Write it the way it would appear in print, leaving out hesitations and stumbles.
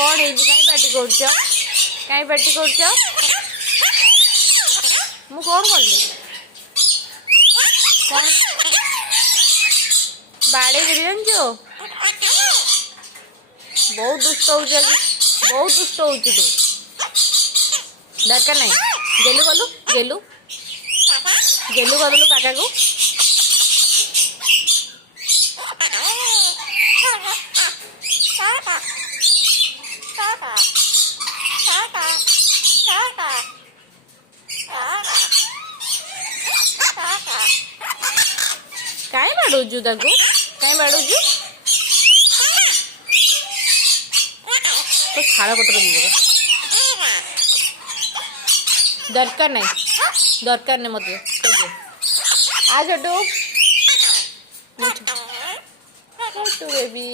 कौन है कहीं पार्टी कर कहीं पार्टी कर मु कौन कली कौन बाड़े गिरी जानचो बहुत दुष्ट हो बहुत दुष्ट हो तू दरकार नहीं गेलु गलु गेलु गेलु गलु काका को कहीं बाड़ुजु ताकू कहीं बाड़ुजु तो छाड़ पत्र दी दरकार नहीं मत आ छोटू बेबी।